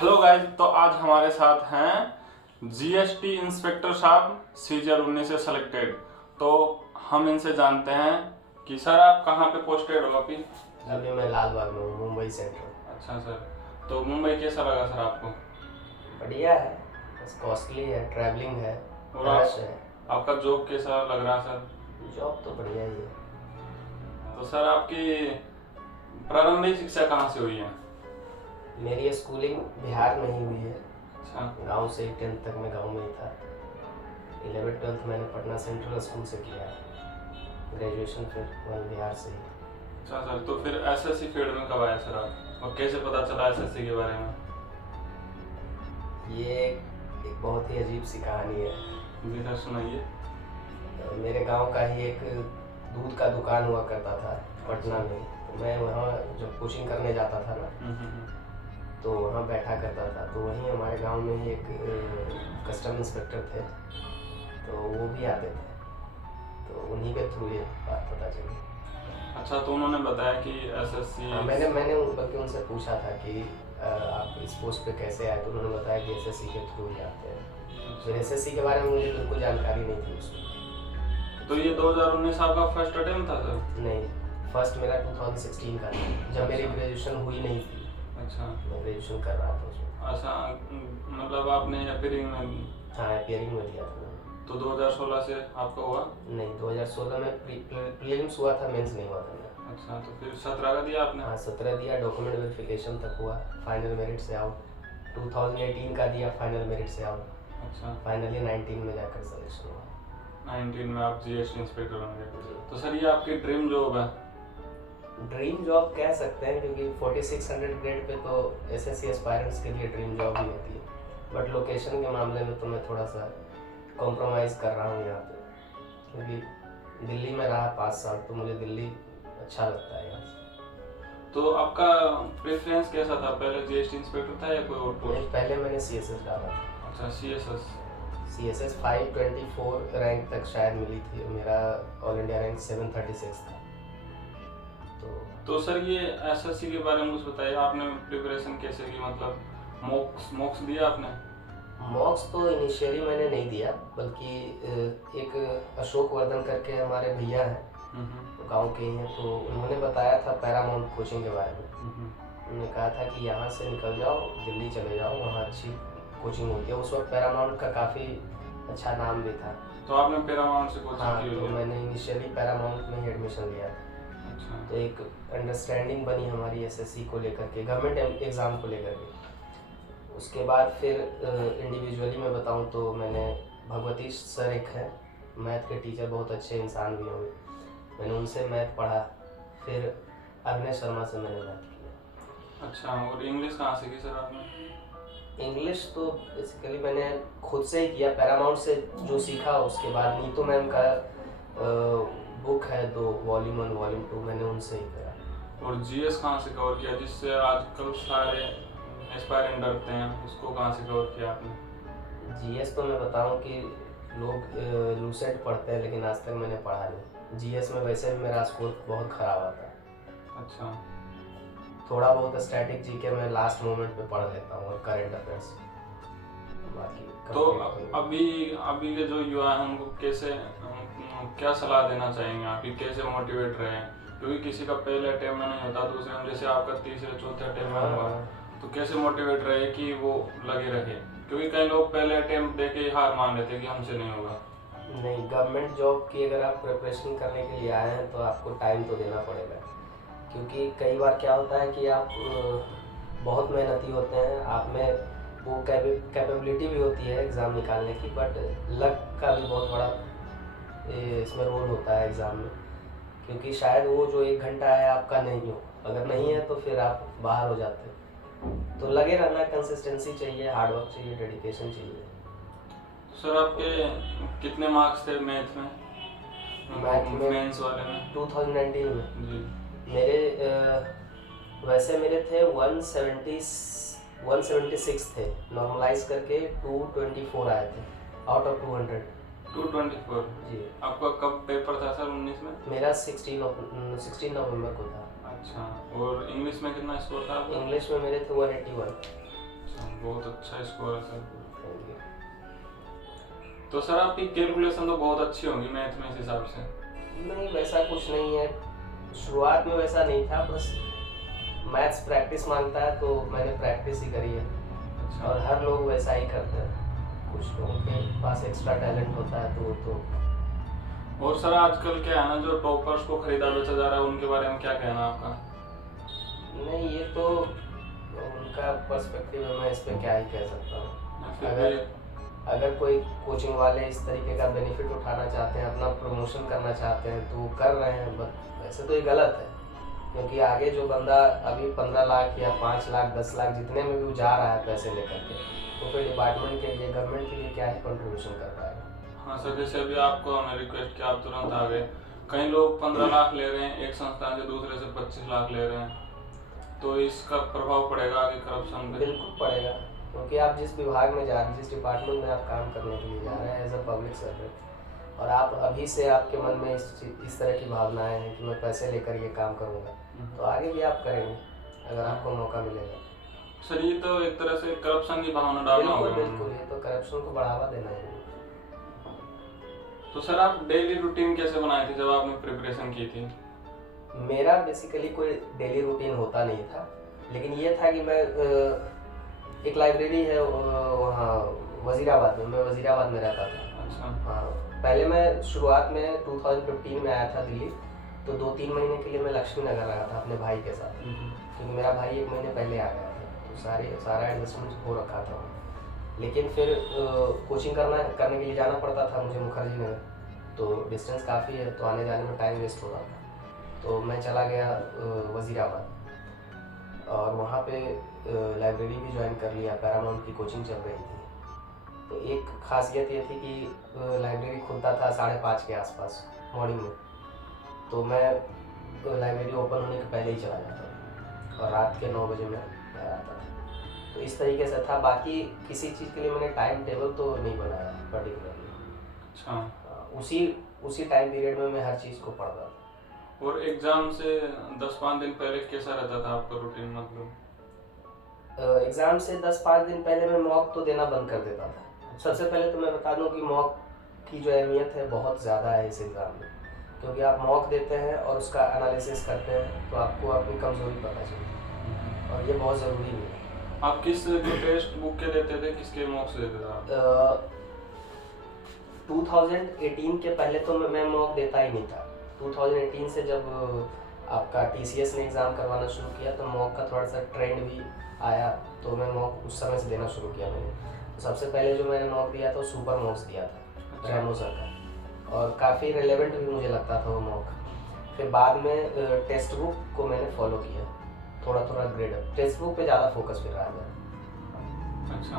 Hello guys, तो आज हमारे साथ हैं जीएसटी इंस्पेक्टर साहब सीजर 19 से सेलेक्टेड। तो हम इनसे जानते हैं कि सर आप कहाँ पे पोस्टेड हो अभी? अभी मैं लाल बाग में हूँ, मुंबई सेंट्रल। अच्छा सर, तो मुंबई कैसा लगा सर आपको? बढ़िया है, बस कॉस्टली है, ट्रैवलिंग है, और रश है। आपका जॉब कैसा लग रहा है सर? जॉब तो बढ़िया ही है। तो सर आपकी प्रारंभिक शिक्षा कहाँ से हुई है? मेरी स्कूलिंग बिहार में ही हुई है। अच्छा। गांव से ही 10th तक मैं गांव में ही था। 11th-12th मैंने पटना सेंट्रल स्कूल से किया है। ग्रेजुएशन फिर वहीं बिहार से ही। अच्छा सर, तो फिर एसएससी फील्ड में कब आया सर आप, और कैसे पता चला एसएससी के बारे में? ये एक बहुत ही अजीब सी कहानी है। जी सर, सुनाइए। मेरे गांव का ही एक दूध का दुकान हुआ करता था पटना में। तो मैं वहाँ जब कोचिंग करने जाता था ना, तो वहाँ बैठा करता था। तो वहीं हमारे गांव में ही एक कस्टम इंस्पेक्टर थे, तो वो भी आते थे। तो उन्हीं के थ्रू ये बात पता चली। अच्छा, तो उन्होंने बताया कि एसएससी। हाँ, मैंने बल्कि उनसे पूछा था कि आप इस पोस्ट पे कैसे आए, तो उन्होंने बताया कि एसएससी के थ्रू ही आते हैं। तो एसएससी के बारे में मुझे बिल्कुल जानकारी नहीं थी उसमें। तो ये 2019 आपका फर्स्ट अटेम्प्ट था सर? नहीं, फर्स्ट मेरा 2016 का था, जब मेरी ग्रेजुएशन हुई नहीं थी। अच्छा। मैं ग्रेजुएशन कर रहा था उसमें। अच्छा, मतलब आपने अपीयरिंग में? हाँ, अपियरिंग में दिया था मैंने। तो 2016 से आपका हुआ? नहीं, 2016 में प्रीलिम्स हुआ था, मेंस नहीं हुआ था मेरा। अच्छा, तो फिर 17 का दिया आपने? हाँ, 17 दिया, डॉक्यूमेंट वेरिफिकेशन तक हुआ, फाइनल मेरिट से आउट। 2018 का दिया, फाइनल मेरिट से आउट। अच्छा, फाइनली 19 में जाकर सिलेक्शन हुआ। 19 में आप जीएसटी इंस्पेक्टर होंगे। तो सर ये आपकी ड्रीम जॉब है? ड्रीम जॉब कह सकते हैं, क्योंकि 4600 ग्रेड पे तो एसएससी एस्पायरेंट्स के लिए ड्रीम जॉब ही होती है। बट लोकेशन के मामले में तो मैं थोड़ा सा कॉम्प्रोमाइज़ कर रहा हूँ यहाँ पे, क्योंकि दिल्ली में रहा 5 साल, तो मुझे दिल्ली अच्छा लगता है यहाँ से। तो आपका प्रेफरेंस कैसा था? पहले जीएसटी इंस्पेक्टर था या कोई और पोस्ट? पहले मैंने सीएसएस डाला था। अच्छा, सीएसएस। सीएसएस 524 रैंक तक शायद मिली थी, मेरा ऑल इंडिया रैंक 736 था। तो सर ये एसएससी के बारे में कुछ बताइए, आपने प्रिपरेशन कैसे की? मतलब मॉक्स दिया आपने? मॉक्स तो इनिशियली मैंने नहीं दिया, बल्कि एक अशोक वर्धन करके हमारे भैया हैं, गांव के ही हैं, तो उन्होंने बताया था पैरामाउंट कोचिंग के बारे में। उन्होंने कहा था कि यहाँ से निकल जाओ, दिल्ली चले जाओ, वहाँ अच्छी कोचिंग होती है। उस वक्त पैरामाउंट का काफ़ी अच्छा नाम भी था। तो आपने पैरामाउंट से कोचिंग हाँ, की तो हुई है? मैंने इनिशियली पैरामाउंट में ही एडमिशन लिया था। अच्छा। तो एक अंडरस्टैंडिंग बनी हमारी एसएससी को लेकर के, गवर्नमेंट एग्ज़ाम को लेकर के। उसके बाद फिर इंडिविजुअली मैं बताऊं तो मैंने भगवती सर एक है, मैथ के टीचर, बहुत अच्छे इंसान भी होंगे, मैंने उनसे मैथ पढ़ा। फिर अभिनय शर्मा से मैंने मैथ किया। अच्छा, और इंग्लिश कहाँ से की सर आपने? इंग्लिश तो बेसिकली मैंने खुद से ही किया, पैरामाउंट से जो सीखा। उसके बाद नीतू मैम का बुक है 2, वॉल्यूम 1 वॉल्यूम 2, मैंने उनसे ही करा। और जीएस कहाँ से कवर किया, जिससे आजकल सारे एस्पायरेंट डरते हैं, उसको कहाँ से कवर किया आपने? जीएस तो मैं बताऊं कि लोग लूसेंट पढ़ते हैं, लेकिन आज तक मैंने पढ़ा नहीं। जीएस में वैसे भी मेरा स्कोर बहुत ख़राब आता है। अच्छा। थोड़ा बहुत स्टैटिक जीके मैं लास्ट मोमेंट पे पढ़ लेता हूँ, और करंट अफेयर्स बाकी। तो अभी के जो युवा हैं उनको कैसे क्या सलाह देना चाहेंगे आप कि कैसे मोटिवेट रहें? क्योंकि किसी का पहले अटेम्प्ट में नहीं होता, दूसरे में, जैसे आपका तीसरे चौथे अटेम्प्ट में हुआ, तो कैसे मोटिवेट रहे कि वो लगे रहे? क्योंकि कई लोग पहले अटेम्प्ट दे के हार मान लेते हैं कि हमसे नहीं होगा। नहीं, गवर्नमेंट जॉब की अगर आप प्रिपरेशन करने के लिए आए हैं तो आपको टाइम तो देना पड़ेगा, क्योंकि कई बार क्या होता है कि आप बहुत मेहनती होते हैं, आप में वो कैपेबिलिटी भी होती है एग्ज़ाम निकालने की, बट लक का भी बहुत बड़ा इसमें रोल होता है एग्ज़ाम में। क्योंकि शायद वो जो 1 घंटा है आपका नहीं हो, अगर नहीं है तो फिर आप बाहर हो जाते हैं। तो लगे रहना, कंसिस्टेंसी चाहिए, हार्डवर्क चाहिए, डेडिकेशन चाहिए। सर आपके कितने मार्क्स थे मैथ में? मेंस वाले में 2019 में जी। मेरे वैसे मेरे थे 176 थे, नॉर्मलाइज करके 224 आए थे आउट ऑफ 200। 224 जी। आपका कब पेपर था सर 19 में? मेरा 16 नवंबर को था। अच्छा, और इंग्लिश में कितना स्कोर था आपका? इंग्लिश में मेरे थे 181। अच्छा, बहुत अच्छा स्कोर है सर। Thank you. तो सर आपकी कैलकुलेशन तो बहुत अच्छी होगी मैथ में इस हिसाब से। नहीं, वैसा कुछ नहीं है, शुरुआत में वैसा नहीं था, बस मैथ्स प्रैक्टिस मांगता है तो मैंने प्रैक्टिस ही करी है। अच्छा। और हर लोग वैसा ही करते हैं, कुछ लोगों के पास एक्स्ट्रा टैलेंट होता है तो वो तो। और सर आजकल क्या है ना, जो टॉपर्स को खरीदा बेचा जा रहा है उनके बारे में क्या कहना है आपका? नहीं, ये तो उनका पर्सपेक्टिव है, मैं इस पे क्या ही कह सकता हूँ। फिर अगर कोई कोचिंग वाले इस तरीके का बेनिफिट उठाना चाहते हैं, अपना प्रमोशन करना चाहते हैं तो वो कर रहे हैं, बट वैसे तो ये गलत है, क्योंकि आगे जो बंदा अभी 15 लाख या 5 लाख 10 लाख जितने में भी वो जा रहा है पैसे लेकर के, तो फिर डिपार्टमेंट के लिए, गवर्नमेंट के लिए क्या ही कंट्रीब्यूशन कर पाएगा। हाँ सर, जैसे अभी आपको हमने रिक्वेस्ट किया, आप तुरंत आ गए। कई लोग 15 लाख ले रहे हैं एक संस्थान से, दूसरे से 25 लाख ले रहे हैं, तो इसका प्रभाव पड़ेगा आगे करप्शन पे? बिल्कुल पड़ेगा, क्योंकि आप जिस विभाग में जा रहे हैं, जिस डिपार्टमेंट में आप काम करने के लिए जा रहे हैं एज अ पब्लिक सर्वेंट, और आप अभी से आपके मन में इस तरह की भावनाएं हैं कि मैं पैसे लेकर ये काम करूँगा, तो आगे भी आप करेंगे अगर आपको मौका मिलेगा। सर ये तो एक तरह से करप्शन की भावना डालना होगा। बिल्कुल, ये तो करप्शन को बढ़ावा देना है। तो सर आप डेली रूटीन कैसे बनाए थे जब आपने प्रिपरेशन की थी? मेरा बेसिकली कोई डेली रूटीन होता नहीं था, लेकिन ये था कि मैं एक लाइब्रेरी है वहाँ वजीराबाद में, मैं वजीराबाद में रहता था। अच्छा। हाँ, पहले मैं शुरुआत में 2015 में आया था दिल्ली, तो 2-3 महीने के लिए मैं लक्ष्मी नगर रहा था अपने भाई के साथ, क्योंकि मेरा भाई 1 महीने पहले आ गया था, तो सारा एडजस्टमेंट हो रखा था। लेकिन फिर कोचिंग करने के लिए जाना पड़ता था मुझे मुखर्जी नगर, तो डिस्टेंस काफ़ी है, तो आने जाने में टाइम वेस्ट हो रहा था, तो मैं चला गया वजीराबाद, और वहाँ पे लाइब्रेरी भी ज्वाइन कर लिया, पैरामाउंट की कोचिंग चल रही थी। तो एक खासियत ये थी कि लाइब्रेरी खुलता था 5:30 के आसपास मॉर्निंग में, तो मैं लाइब्रेरी ओपन होने के पहले ही चला जाता था और रात के 9 बजे मैं घर आता था। तो इस तरीके से था, बाकी किसी चीज़ के लिए मैंने टाइम टेबल तो नहीं बनाया पर्टिकुलरली। अच्छा। उसी टाइम पीरियड में मैं हर चीज़ को पढ़ता था। और एग्जाम से 10-5 दिन पहले कैसा रहता था आपका रूटीन? मतलब एग्ज़ाम से 10-5 दिन पहले मैं मॉक तो देना बंद कर देता था। सबसे पहले तो मैं बता दूं कि मॉक की जो अहमियत है बहुत ज़्यादा है इस एग्ज़ाम में, क्योंकि आप मॉक देते हैं और उसका एनालिसिस करते हैं तो आपको अपनी कमज़ोरी पता चलती है, और ये बहुत ज़रूरी है। आप किस टेस्ट बुक के देते थे, किसके मॉक्स देते थे आप? 2018 के पहले तो मैं मॉक देता ही नहीं था। 2018 से जब आपका TCS ने एग्ज़ाम करवाना शुरू किया तो मॉक का थोड़ा सा ट्रेंड भी आया, तो मैं मॉक उस समय से देना शुरू किया मैंने। तो सबसे पहले जो मैंने मॉक दिया था सुपर मॉक्स दिया था रेमो सर का, और काफ़ी रिलेवेंट भी मुझे लगता था वो मॉक। फिर बाद में टेक्स्ट बुक को मैंने फॉलो किया, थोड़ा ग्रेड अप, टेक्स्ट बुक पे ज़्यादा फोकस फिर रहा है। अच्छा,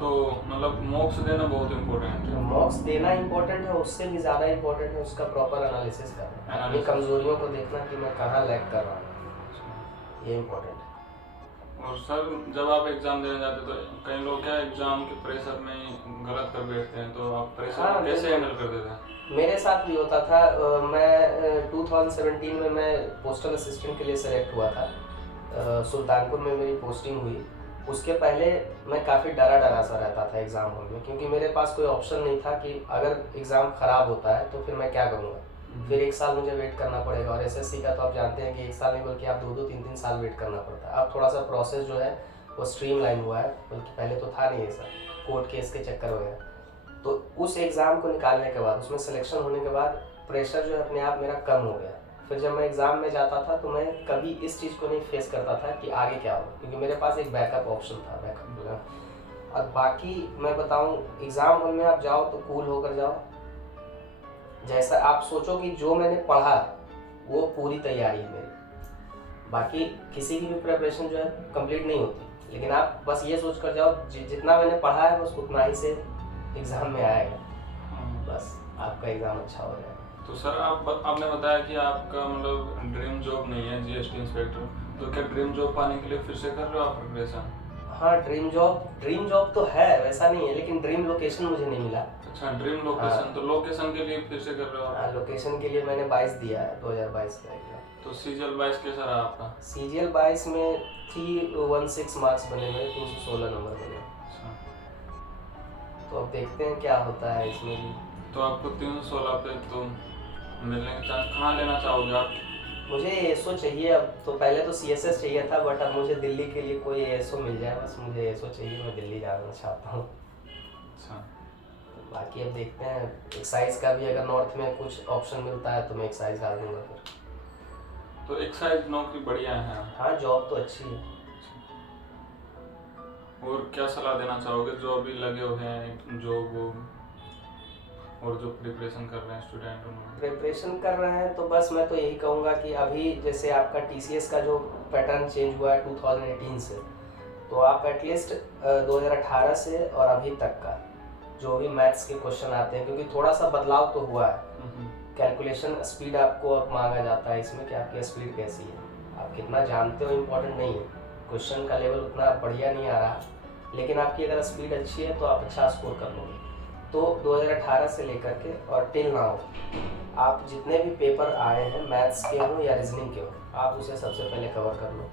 तो मतलब मॉक्स देना बहुत इम्पोर्टेंट है। मॉक्स देना इम्पोर्टेंट है, उससे भी ज़्यादा इम्पोर्टेंट है उसका प्रॉपर एनालिसिस करना, अपनी कमज़ोरियों को देखना कि मैं कहाँ लैग कर रहा हूँ, ये इम्पोर्टेंट है। और सर जब आप एग्जाम देने जाते तो कई लोग क्या एग्जाम के प्रेशर में गलत कर बैठते हैं, तो आप प्रेशर को कैसे हैंडल करते थे? मेरे साथ भी होता था। मैं 2017 में मैं पोस्टल असिस्टेंट के लिए सेलेक्ट हुआ था, सुल्तानपुर में मेरी पोस्टिंग हुई। उसके पहले मैं काफ़ी डरा सा रहता था एग्ज़ाम हॉल में, क्योंकि मेरे पास कोई ऑप्शन नहीं था कि अगर एग्ज़ाम ख़राब होता है तो फिर मैं क्या करूँगा। फिर 1 साल मुझे वेट करना पड़ेगा, और SSC का तो आप जानते हैं कि 1 साल नहीं बल्कि आप 2-2, 3-3 साल वेट करना पड़ता है। अब थोड़ा सा प्रोसेस जो है वो स्ट्रीमलाइन हुआ है, बल्कि पहले तो था नहीं ऐसा, कोर्ट केस के चक्कर वगैरह। तो उस एग्ज़ाम को निकालने के बाद, उसमें सिलेक्शन होने के बाद प्रेशर जो है अपने आप मेरा कम हो गया। फिर जब मैं एग्ज़ाम में जाता था तो मैं कभी इस चीज़ को नहीं फेस करता था कि आगे क्या होगा, क्योंकि मेरे पास एक बैकअप ऑप्शन था, बैकअप प्लान। और बाकी मैं बताऊं, एग्ज़ाम हॉल में आप जाओ तो कूल होकर जाओ, जैसा आप सोचो कि जो मैंने पढ़ा वो पूरी तैयारी है मेरी। बाकी किसी की भी प्रिपरेशन जो है कंप्लीट नहीं होती, लेकिन आप बस ये सोच कर जाओ जितना मैंने पढ़ा है बस उतना ही से एग्ज़ाम में आएगा, बस आपका एग्ज़ाम अच्छा हो जाएगा। तो सर आपने बताया कि आपका मतलब ड्रीम जॉब नहीं है GST इंस्पेक्टर, तो क्या ड्रीम जॉब पाने के लिए फिर से कर रहे हो आप प्रिपरेशन? हाँ, ड्रीम जॉब तो है, वैसा नहीं है, लेकिन ड्रीम लोकेशन मुझे नहीं मिला। अच्छा, ड्रीम लोकेशन। हाँ। तो लोकेशन के लिए फिर से कर रहे हो? हाँ, लोकेशन के लिए मैंने 22 दिया है, 2022 का एग्जाम। तो CGL 22 कैसा रहा आपका? CGL 22 में 316 मार्क्स बने मेरे, 316 नंबर बने। तो अब देखते हैं क्या होता है इसमें भी। तो आपको 316 पे तो मिलने का चांस कहाँ लेना चाहोगे आप? मुझे एएसओ चाहिए अब, तो पहले तो सीएसएस चाहिए था, बट अब मुझे दिल्ली के लिए कोई एएसओ मिल जाए, बस मुझे एएसओ चाहिए, मैं दिल्ली जाना चाहता हूँ। अच्छा। तो बाकी अब देखते हैं, एक्साइज का भी अगर नॉर्थ में कुछ ऑप्शन मिलता है तो मैं एक्साइज डाल दूँगा फिर। तो एक्साइज नौकरी बढ़िया है। हाँ, जॉब तो अच्छी है। और क्या सलाह देना चाहोगे जो अभी लगे हुए हैं जॉब और जो प्रिपरेशन कर रहे हैं स्टूडेंट उन्होंने? प्रिपरेशन कर रहे हैं तो बस मैं तो यही कहूँगा कि अभी जैसे आपका टीसीएस का जो पैटर्न चेंज हुआ है 2018 से, तो आप एटलीस्ट 2018 से और अभी तक का जो भी मैथ्स के क्वेश्चन आते हैं, क्योंकि थोड़ा सा बदलाव तो हुआ है, कैलकुलेशन स्पीड आपको अब मांगा जाता है इसमें कि आपकी स्पीड कैसी है, आप कितना जानते हो इम्पोर्टेंट नहीं है, क्वेश्चन का लेवल उतना बढ़िया नहीं आ रहा, लेकिन आपकी अगर स्पीड अच्छी है तो आप अच्छा स्कोर कर लोगे। तो 2018 से लेकर के और टिल नाउ आप जितने भी पेपर आए हैं मैथ्स के हों या रीजनिंग के हों, आप उसे सबसे पहले कवर कर लो।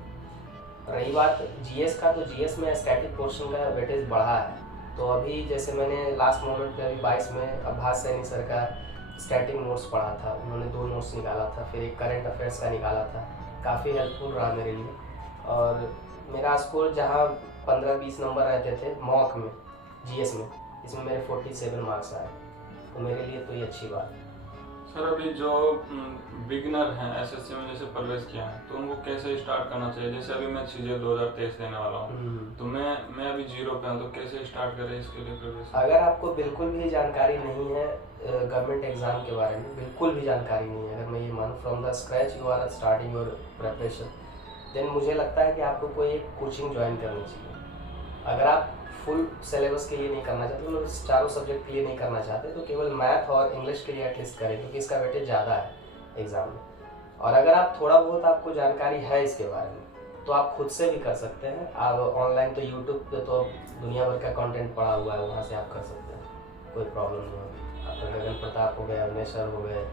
रही बात जीएस का, तो जीएस में स्टैटिक पोर्शन का वेटेज बढ़ा है, तो अभी जैसे मैंने लास्ट मोमेंट पे अभी 22 में अब्बास सैनी सर का स्टैटिक नोट्स पढ़ा था, उन्होंने 2 नोट्स निकाला था, फिर एक करंट अफेयर्स का निकाला था, काफ़ी हेल्पफुल रहा मेरे लिए। और मेरा स्कोर जहाँ 15-20 नंबर रहते थे मॉक में जीएस में, इसमें मेरे 47 मार्क्स आए, तो मेरे लिए तो ये अच्छी बात है। सर अभी जो बिगिनर हैं एसएससी में जैसे प्रवेश किया है तो उनको कैसे स्टार्ट करना चाहिए? जैसे अभी मैं सीजे 2023 देने वाला हूँ, तो मैं अभी 0 पे हूँ, तो कैसे स्टार्ट करें इसके लिए प्रिपरेशन? अगर आपको बिल्कुल भी जानकारी नहीं है गवर्नमेंट एग्जाम के बारे में, बिल्कुल भी जानकारी नहीं है, अगर मैं ये मानूँ from the scratch you are starting your preparation, then मुझे लगता है कि आपको कोई एक कोचिंग ज्वाइन करनी चाहिए। अगर आप फुल सिलेबस के लिए नहीं करना चाहते, मतलब चारों सब्जेक्ट के लिए नहीं करना चाहते, तो केवल मैथ और इंग्लिश के लिए एटलीस्ट करें, क्योंकि इसका वेटेज ज़्यादा है एग्ज़ाम में। और अगर आप थोड़ा बहुत आपको जानकारी है इसके बारे में, तो आप खुद से भी कर सकते हैं। आप ऑनलाइन तो यूट्यूब पे तो दुनिया भर का कंटेंट पड़ा हुआ है, वहाँ से आप कर सकते हैं, कोई प्रॉब्लम नहीं होगी। आपका गगन प्रताप हो गए, अविनेश सर हो गए,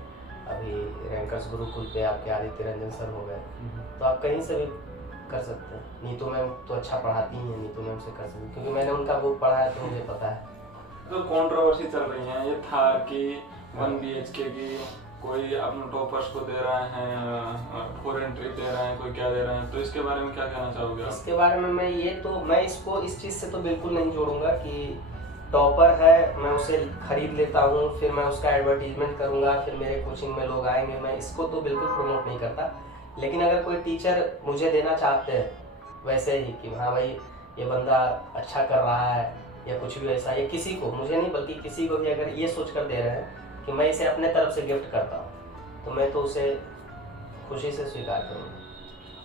अभी रैंकर्स गुरुकुल पे आपके आदित्य रंजन सर हो गए, तो आप कहीं से भी कर सकते हैं। नीतू मैम तो अच्छा पढ़ाती ही हैं, नीतू मैम से कर सकते हैं, क्योंकि मैंने उनका बुक पढ़ा है तो मुझे पता है। तो कंट्रोवर्सी चल रही है ये था कि 1 BHK की कोई अपने टॉपर्स को दे रहे हैं, 4 एंट्री दे रहे हैं, कोई क्या दे रहे हैं, तो इसके बारे में क्या कहना चाहोगे आप? इसके बारे में मैं इसको इस चीज़ से तो बिल्कुल नहीं जोड़ूंगा कि टॉपर है मैं उसे खरीद लेता हूँ, फिर मैं उसका एडवर्टीजमेंट करूँगा, फिर मेरे कोचिंग में लोग आएंगे, मैं इसको तो बिल्कुल प्रमोट नहीं करता। लेकिन अगर कोई टीचर मुझे देना चाहते हैं वैसे ही कि हाँ भाई ये बंदा अच्छा कर रहा है या कुछ भी ऐसा, या किसी को, मुझे नहीं बल्कि किसी को भी अगर ये सोच कर दे रहे हैं कि मैं इसे अपने तरफ से गिफ्ट करता हूँ, तो मैं तो उसे खुशी से स्वीकार करूँगा।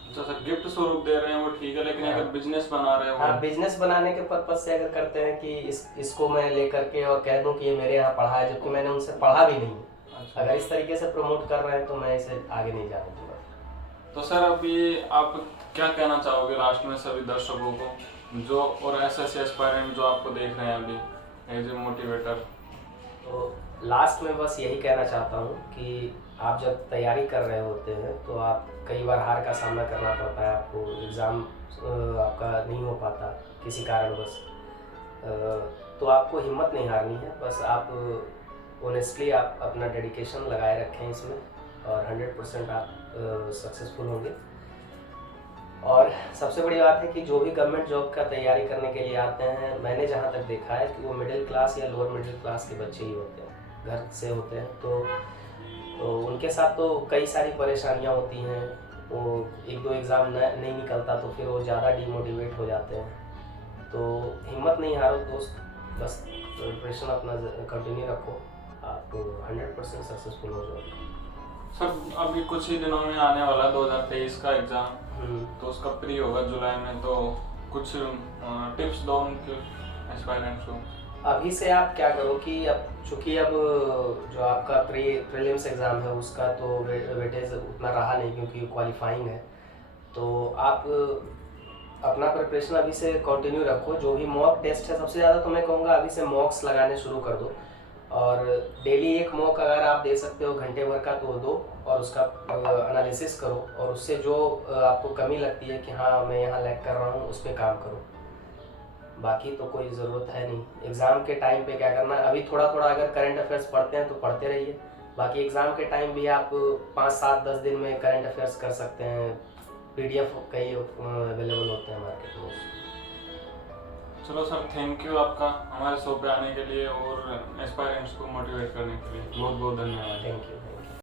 अच्छा सर, गिफ्ट स्वरूप दे रहे हैं वो ठीक है, लेकिन अगर बिजनेस बना रहे हो? हाँ, बिजनेस बनाने के पर्पज से अगर करते हैं कि इसको मैं लेकर के और कह दूं कि ये मेरे यहाँ पढ़ा है, जबकि मैंने उनसे पढ़ा भी नहीं। अच्छा। अगर इस तरीके से प्रमोट कर रहे हैं तो मैं इसे आगे नहीं जाने दूंगा। तो सर अभी आप क्या कहना चाहोगे लास्ट में सभी दर्शकों को जो और एसएससी एस्पायरेंट जो आपको देख रहे हैं अभी एज ए मोटिवेटर? तो लास्ट में बस यही कहना चाहता हूँ कि आप जब तैयारी कर रहे होते हैं तो आप कई बार हार का सामना करना पड़ता है, आपको एग्ज़ाम आपका नहीं हो पाता किसी कारणवश, तो आपको हिम्मत नहीं हारनी है, बस आप ऑनेस्टली आप अपना डेडिकेशन लगाए रखें इसमें और 100% आप सक्सेसफुल होंगे। और सबसे बड़ी बात है कि जो भी गवर्नमेंट जॉब का तैयारी करने के लिए आते हैं, मैंने जहाँ तक देखा है कि वो मिडिल क्लास या लोअर मिडिल क्लास के बच्चे ही होते हैं, घर से होते हैं, तो उनके साथ तो कई सारी परेशानियाँ होती हैं, वो 1-2 एग्ज़ाम नहीं निकलता तो फिर वो ज़्यादा डिमोटिवेट हो जाते हैं। तो हिम्मत नहीं हारो दोस्त, बस प्रिपरेशन अपना कंटिन्यू रखो, आप 100% सक्सेसफुल हो जाओगे। सर अभी कुछ ही दिनों में आने वाला 2023 का एग्ज़ाम, तो उसका प्री होगा जुलाई में, तो कुछ टिप्स दो उनके एस्पायरेंट्स को। अभी से आप क्या करो कि अब चूँकि अब जो आपका प्रीलिम्स एग्ज़ाम है उसका तो वेटेज उतना रहा नहीं क्योंकि क्वालिफाइंग है, तो आप अपना प्रिपरेशन अभी से कंटिन्यू रखो। जो भी मॉक टेस्ट है, सबसे ज़्यादा तो मैं कहूँगा अभी से मॉक्स लगाने शुरू कर दो, और डेली एक मॉक अगर आप दे सकते हो घंटे भर का तो दो, और उसका एनालिसिस करो, और उससे जो आपको कमी लगती है कि हाँ मैं यहाँ लैग कर रहा हूँ, उस पर काम करो। बाकी तो कोई ज़रूरत है नहीं। एग्ज़ाम के टाइम पे क्या करना है, अभी थोड़ा थोड़ा अगर करंट अफेयर्स पढ़ते हैं तो पढ़ते रहिए, बाकी एग्ज़ाम के टाइम भी आप 5-7-10 दिन में करंट अफेयर्स कर सकते हैं। PDF कई अवेलेबल होते हैं मार्केट में। चलो सर, थैंक यू आपका हमारे शो पे आने के लिए और एस्पायरेंट्स को मोटिवेट करने के लिए। बहुत बहुत धन्यवाद। Thank you.